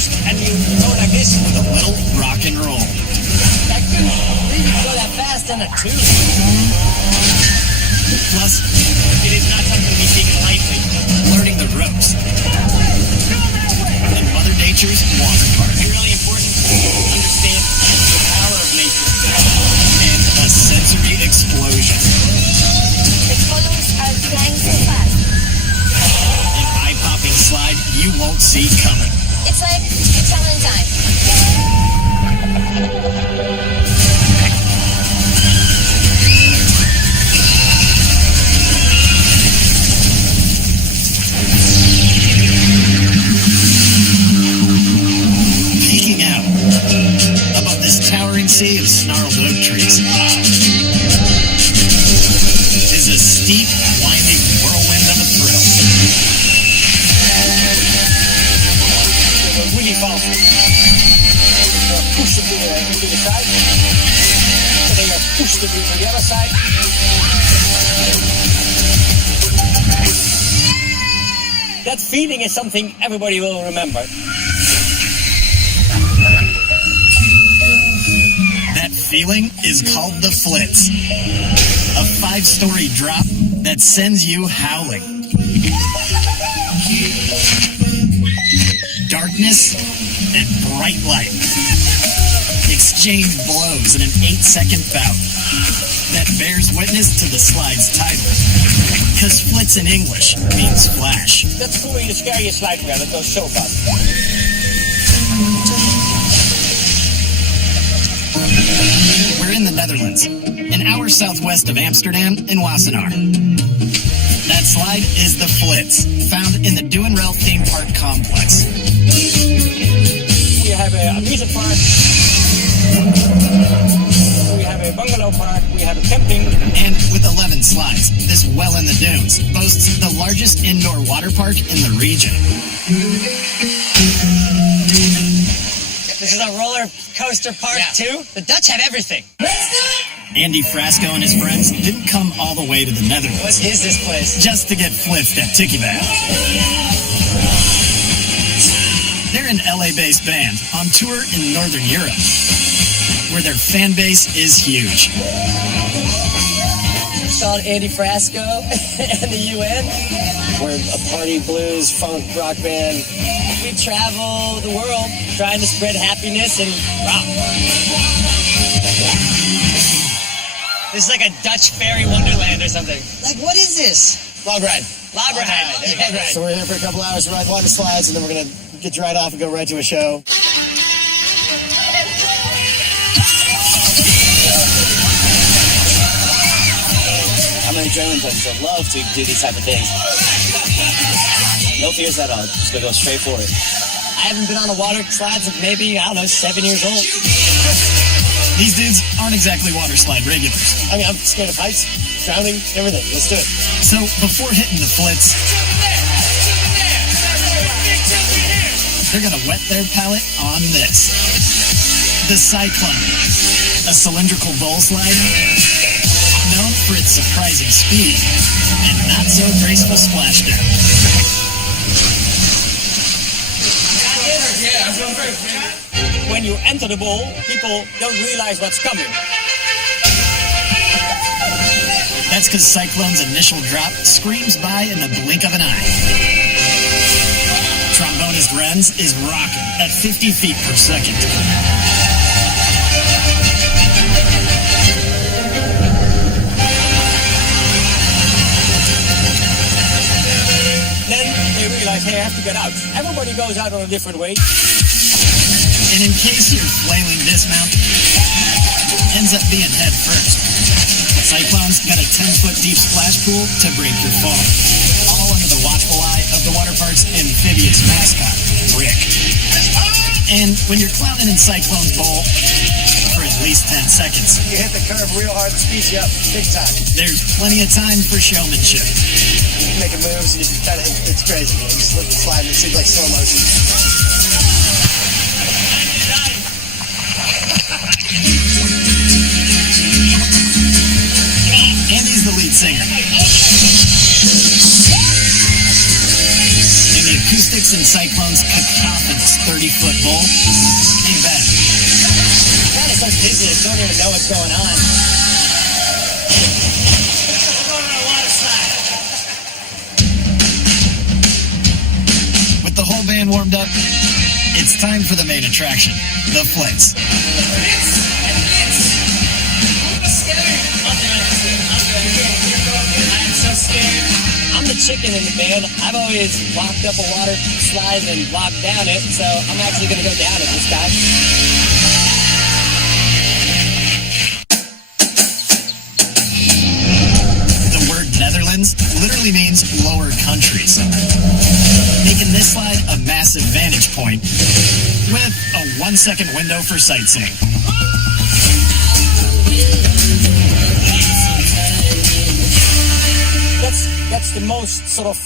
boost, and you go like this. With a little rock and roll. I couldn't believe you go that fast on a tube. Plus, It is not something to be taken lightly. learning the ropes. In Mother Nature's water park. It's really important to understand the power of nature. And a sensory explosion. The colors are flying so fast. An eye-popping slide you won't see coming. It's like traveling time. Peeking out above this towering sea of snarled oak trees is a steep, winding whirlwind of a thrill. It was really fast. Push it to the side. And then you push it to the other side. That feeling is something everybody will remember. That feeling is called the Flits. A 5-story drop that sends you howling. Darkness and bright light exchange blows in an 8-second bout that bears witness to the slide's title. Because Flits in English means flash. That's probably the scariest slide we have. It goes so fast. We're in the Netherlands, an hour southwest of Amsterdam in Wassenaar. That slide is the Flits, found in the Doenrel theme park complex. We have a amusement park. We have a bungalow park. We have a camping. And with 11 slides, this well in the dunes boasts the largest indoor water park in the region. This is a roller coaster park too. The Dutch have everything. Andy Frasco and his friends didn't come all the way to the Netherlands What is this place? just to get flitzed at Tiki Bath. They're an LA-based band on tour in Northern Europe, where their fan base is huge. It's called Andy Frasco and the UN. We're a party blues funk rock band. We travel the world trying to spread happiness and rock. This is like a Dutch fairy wonderland or something. Like, what is this? Log ride. Log ride. Yeah, right. So we're here for a couple hours to ride water slides, and then we're gonna get you right off and go right to a show. I'm an adrenaline junkie, so I love to do these type of things. No fears at all. Just gonna go straight for it. I haven't been on a water slide since maybe, I don't know, 7 years old. These dudes aren't exactly water slide regulars. I mean, I'm scared of heights, drowning, everything. Let's do it. So before hitting the Flits, they're gonna wet their palate on this. The Cyclone, a cylindrical bowl slide known for its surprising speed and not so graceful splashdown. When you enter the bowl, people don't realize what's coming. That's because Cyclone's initial drop screams by in the blink of an eye. Trombonist Renz is rocking at 50 feet per second. Then they realize, hey, I have to get out. Everybody goes out on a different way. And in case your flailing dismount ends up being head first, Cyclone's got a 10-foot deep splash pool to break your fall. All under the watchful eye of the water park's amphibious mascot, Rick. And when you're clowning in Cyclone's bowl for at least 10 seconds, You hit the curve real hard, speeds you up big time. there's plenty of time for showmanship. Making moves, you just kinda, it's crazy. You just slip and slide, and it seems like slow motion. Andy's the lead singer. And the acoustics in Cyclone's cacophonous 30-foot bowl ain't bad. Kind of so dizzy, I don't even know what's going on. With the whole band warmed up, it's time for the main attraction, the Flits. I'm so scared. I'm the chicken in the band. I've always walked up a water slide and walked down it, so I'm actually going to go down it this time. The word Netherlands literally means lower countries, making this slide a massive vantage point with a 1-second window for sightseeing. That's the most sort of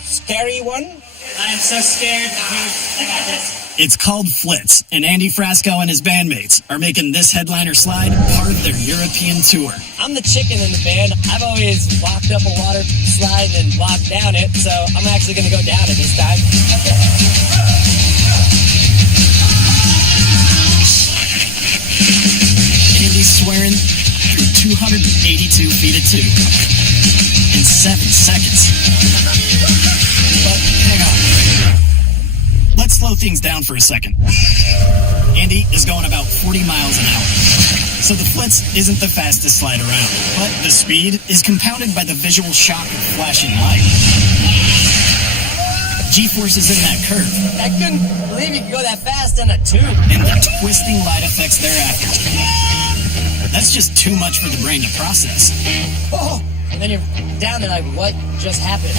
scary one. I am so scared. I got this. It's called Flits, and Andy Frasco and his bandmates are making this headliner slide part of their European tour. I'm the chicken in the band. I've always walked up a water slide and walked down it, so I'm actually going to go down it this time. Andy's swearing through 282 feet of tube in 7 seconds. But hang on. Let's slow things down for a second. Andy is going about 40 miles an hour. So the Flits isn't the fastest slide around, but the speed is compounded by the visual shock of flashing light. G-forces in that curve. I couldn't believe you could go that fast in a tube. And the twisting light effects thereafter. That's just too much for the brain to process. Oh, and then you're down there like, what just happened?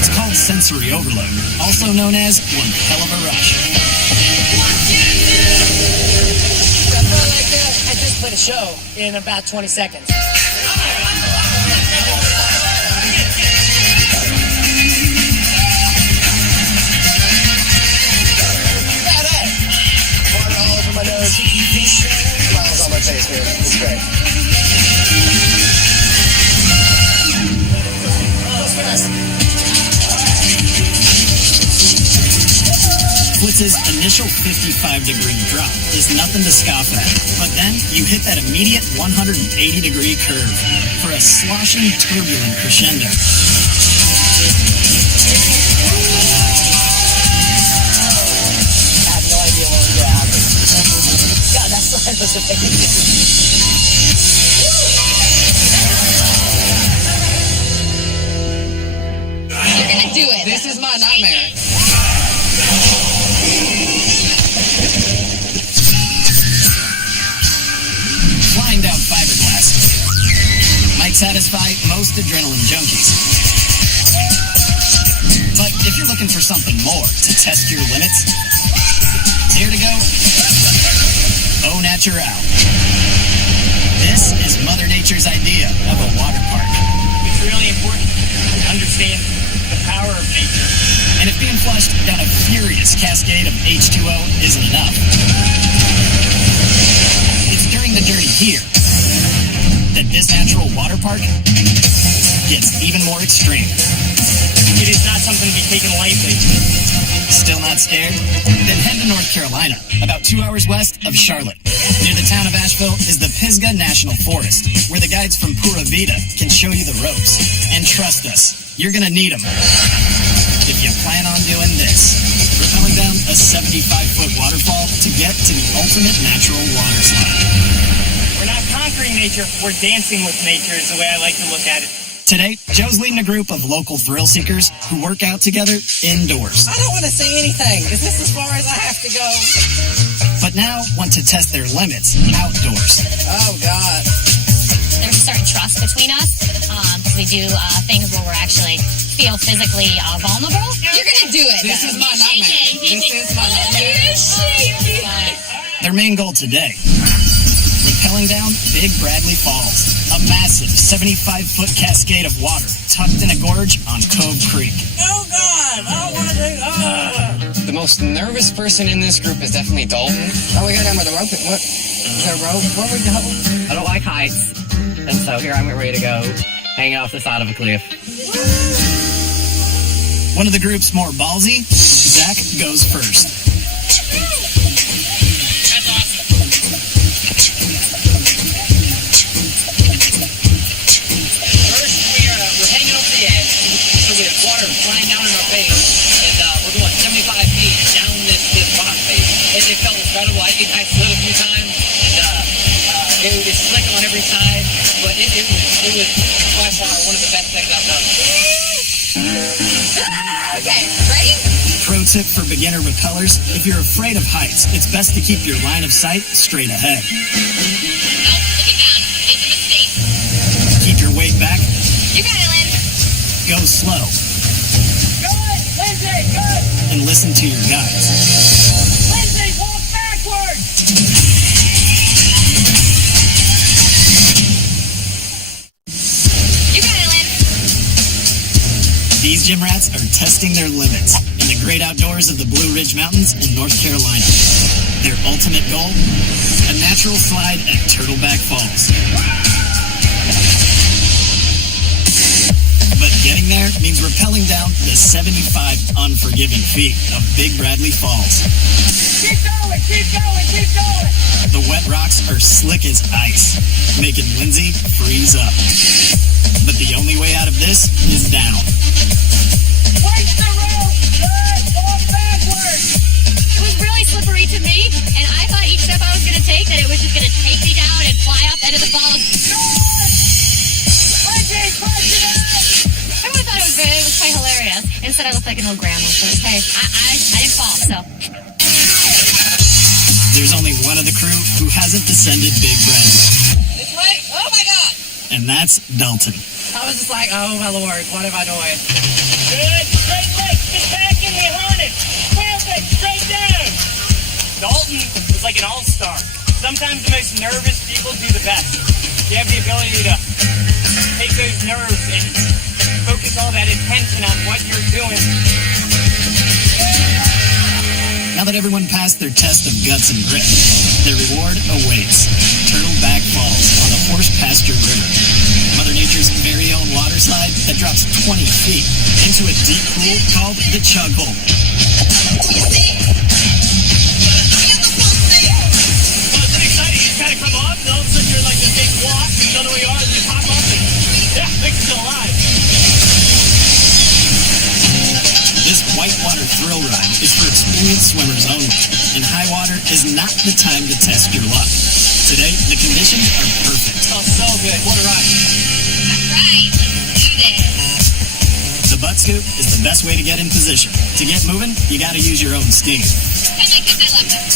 It's called sensory overload, also known as one hell of a rush. I felt like I just played a show in about 20 seconds. My nose, smiles on my face, man. It's great. Flitz's initial 55-degree drop is nothing to scoff at, but then you hit that immediate 180-degree curve for a sloshing, turbulent crescendo. You're gonna do it. This is my nightmare. Flying down fiberglass might satisfy most adrenaline junkies. But if you're looking for something more to test your limits, here to go, au natural. This is Mother Nature's idea of a water park. It's really important to understand the power of nature. And if being flushed down a furious cascade of H2O isn't enough, it's during the journey here that this natural water park gets even more extreme. It is not something to be taken lightly. Still not scared? Then head to North Carolina, about 2 hours west of Charlotte. Near the town of Asheville is the Pisgah National Forest, where the guides from Pura Vida can show you the ropes. And trust us, you're gonna need them if you plan on doing this. Rappelling down a 75-foot waterfall to get to the ultimate natural water slide. We're not conquering nature, we're dancing with nature is the way I like to look at it. Today, Joe's leading a group of local thrill seekers who work out together indoors. I don't want to say anything. Is this as far as I have to go? But now want to test their limits outdoors. Oh, God. There's a certain trust between us because we do things where we're actually feel physically vulnerable. You're gonna do it. This is my nightmare. This is my nightmare. Their main goal today, rappelling down Big Bradley Falls, a massive 75-foot cascade of water tucked in a gorge on Cove Creek. Oh, God. Oh, my God. The most nervous person in this group is definitely Dalton. Oh, we got down with the rope. What? Is there a rope? Where we go? I don't like heights, and so here I'm ready to go, hanging off the side of a cliff. One of the group's more ballsy, Zach goes first. That's awesome. First, we're hanging over the edge, so we have water flying down in our face, and we're going 75 feet down this rock face. It felt incredible. I slid a few times, and it was slick on every side, but it was by far one of the best things I've done. Okay, ready? Pro tip for beginner rappellers, if you're afraid of heights, it's best to keep your line of sight straight ahead. Nope, looking down. It's a mistake. Keep your weight back. You got it, Lynn. Go slow. Good! Lindsay, good! And listen to your guides. Lindsay, walk backwards! You got it, Lynn. These gym rats are testing their limits in the great outdoors of the Blue Ridge Mountains in North Carolina. Their ultimate goal? A natural slide at Turtleback Falls. But getting there means rappelling down the 75 unforgiving feet of Big Bradley Falls. Keep going, keep going, keep going! The wet rocks are slick as ice, making Lindsay freeze up. But the only way out of this is down. Watch the rope! Good! Walk backwards! It was really slippery to me, and I thought each step I was going to take, that it was just going to take me down and fly up into the falls. Good! Lindsay, punch it out! Everyone thought it was quite hilarious. Instead, I looked like an old grandma. So hey, I didn't fall, so. There's only one of the crew who hasn't descended Big Bradley, This way? Oh my god! and that's Dalton. I was just like, oh my lord, what am I doing? Good, straight legs, get back in the harness. Perfect, straight down. Dalton is like an all-star. Sometimes the most nervous people do the best. You have the ability to take those nerves and focus all that attention on what you're doing. Now that everyone passed their test of guts and grit, their reward awaits. Turtleback Falls on the Horse Pasture River. Mother Nature's very own water slide that drops 20 feet into a deep pool called the Chug Hole. Well, it's pretty exciting. You kind of come off, and all of a sudden you're in like this big walk, and you don't know where you are, and you pop up, and yeah, makes you feel alive. This whitewater thrill ride is for experienced swimmers only, and high water is not the time to test your luck. Today, the conditions are perfect. Oh, so good. What a ride. Alright, let's do this. The butt scoop is the best way to get in position. To get moving, you gotta use your own steam. Kind of like this, I love that.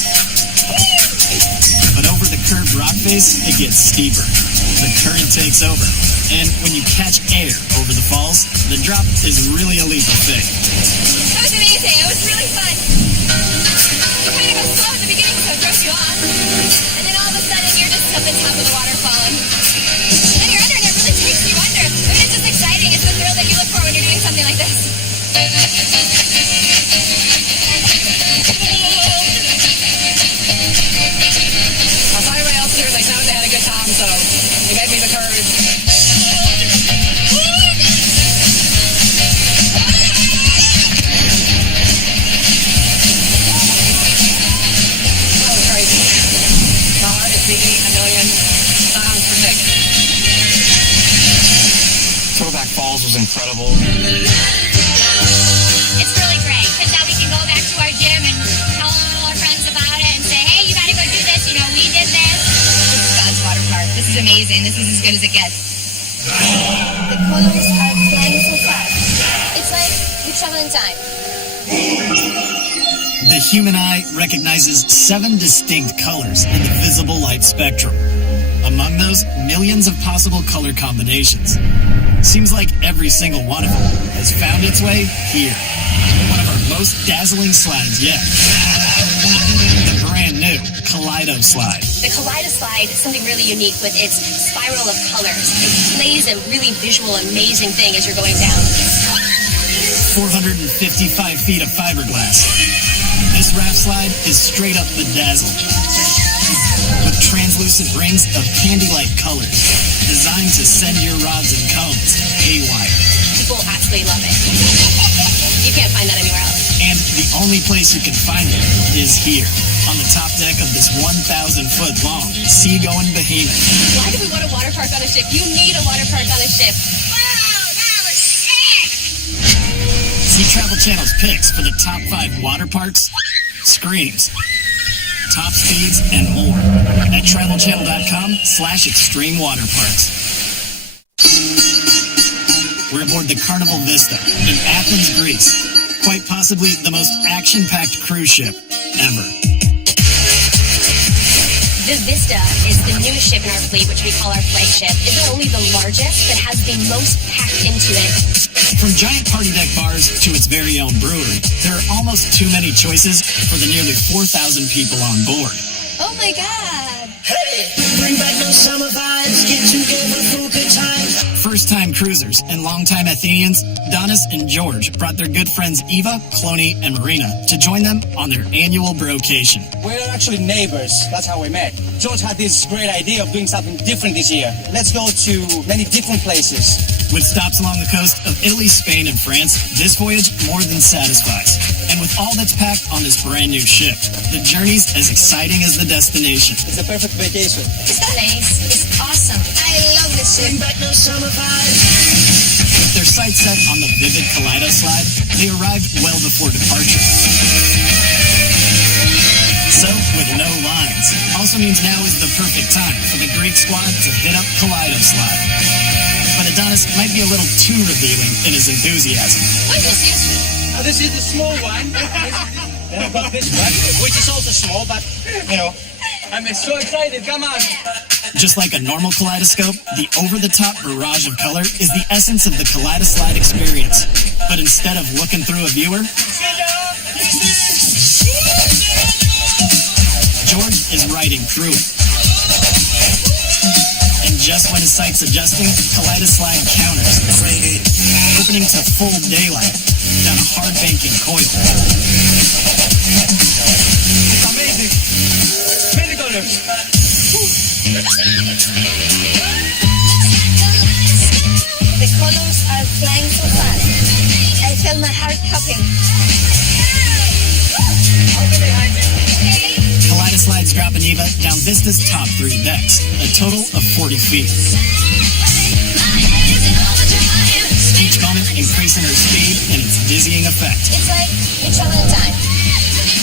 But over the curved rock face, it gets steeper. The current takes over. And when you catch air over the falls, the drop is really a leap of faith. That was amazing. It was really fun. You kind of go slow at the beginning, so it throws you off. And then all of a sudden, you're just at the top of the waterfall. And then you're under, and it really takes you under. I mean, it's just exciting. It's the thrill that you look for when you're doing something like this. I'll tell everybody else here, they sounded they had a good time, so they gave me the courage. That was crazy. My heart is beating a million times per second. Turtleback Falls was incredible. It's really great, because now we can go back to our gym and tell all our friends about it and say, hey, you got to go do this. You know, we did this. This is God's water park. This is amazing. This is as good as it gets. The colors are flying so fast. It's like we travel in time. The human eye recognizes 7 distinct colors in the visible light spectrum. Among those, millions of possible color combinations. Seems like every single one of them has found its way here. One of our most dazzling slides yet. The brand new Kaleido Slide. The Kaleido Slide is something really unique with its spiral of colors. It plays a really visual, amazing thing as you're going down. 455 feet of fiberglass. This raft slide is straight up bedazzled. With translucent rings of candy-like colors, designed to send your rods and cones haywire. People absolutely love it. You can't the only place you can find it is here, on the top deck of this 1,000-foot-long sea-going behemoth. Why do we want a water park on a ship? You need a water park on a ship. Wow, that was sick! See Travel Channel's picks for the top 5 water parks, screams, top speeds, and more at travelchannel.com/Xtreme Waterparks. We're aboard the Carnival Vista in Athens, Greece. Quite possibly the most action-packed cruise ship ever. The Vista is the newest ship in our fleet, which we call our flagship. It's not only the largest, but has the most packed into it. From giant party deck bars to its very own brewery, there are almost too many choices for the nearly 4,000 people on board. Oh my God! Hey, bring back those summer vibes, get together for good times. First-time cruisers and longtime Athenians, Donis and George brought their good friends Eva, Cloney, and Marina to join them on their annual brocation. We're actually neighbors. That's how we met. George had this great idea of doing something different this year. Let's go to many different places. With stops along the coast of Italy, Spain, and France, this voyage more than satisfies. And with all that's packed on this brand new ship, the journey's as exciting as the destination. It's a perfect vacation. This place is awesome. I love this ship. Bring back those summer vibes. With their sights set on the vivid Kaleido slide, they arrived well before departure. So, with no lines, also means now is the perfect time for the Greek squad to hit up Kaleido slide. But Adonis might be a little too revealing in his enthusiasm. What is this? This is the small one. Then I've got this one, which is also small, but, you know, I'm so excited. Come on. Just like a normal kaleidoscope, the over-the-top barrage of color is the essence of the Kaleidoslide experience. But instead of looking through a viewer, George is riding through it. And just when his sight's adjusting, Kaleidoslide counters, opening to full daylight down a hard banking coil. It's amazing. Many colors. The colors are flying so fast. I feel my heart popping. Kaleidoslides drop Eva down Vista's top 3 decks, a total of 40 feet. Each moment increasing her speed and its dizzying effect. It's like you travel in time.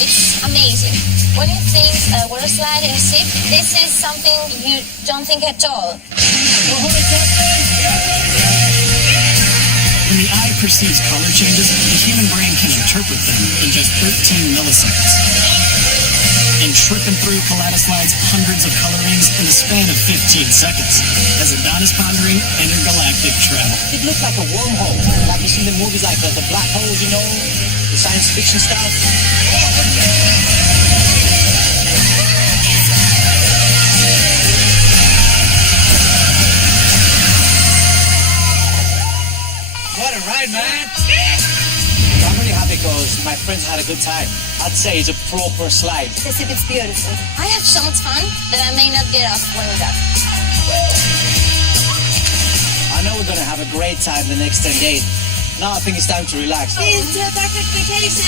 It's amazing. When you think water slide in a ship, this is something you don't think at all. When the eye perceives color changes, the human brain can interpret them in just 13 milliseconds. And tripping through Kaleidoslide's hundreds of colorings in the span of 15 seconds, as Adonis pondering intergalactic travel. It looks like a wormhole, like you see in the movies, like the black holes, you know, the science fiction stuff. What a ride, man! I'm really happy because my friends had a good time. I'd say it's a proper slide. The ship is beautiful. I have so much fun that I may not get off when we're done. I know we're gonna have a great time the next 10 days. Now I think it's time to relax. It's a perfect vacation!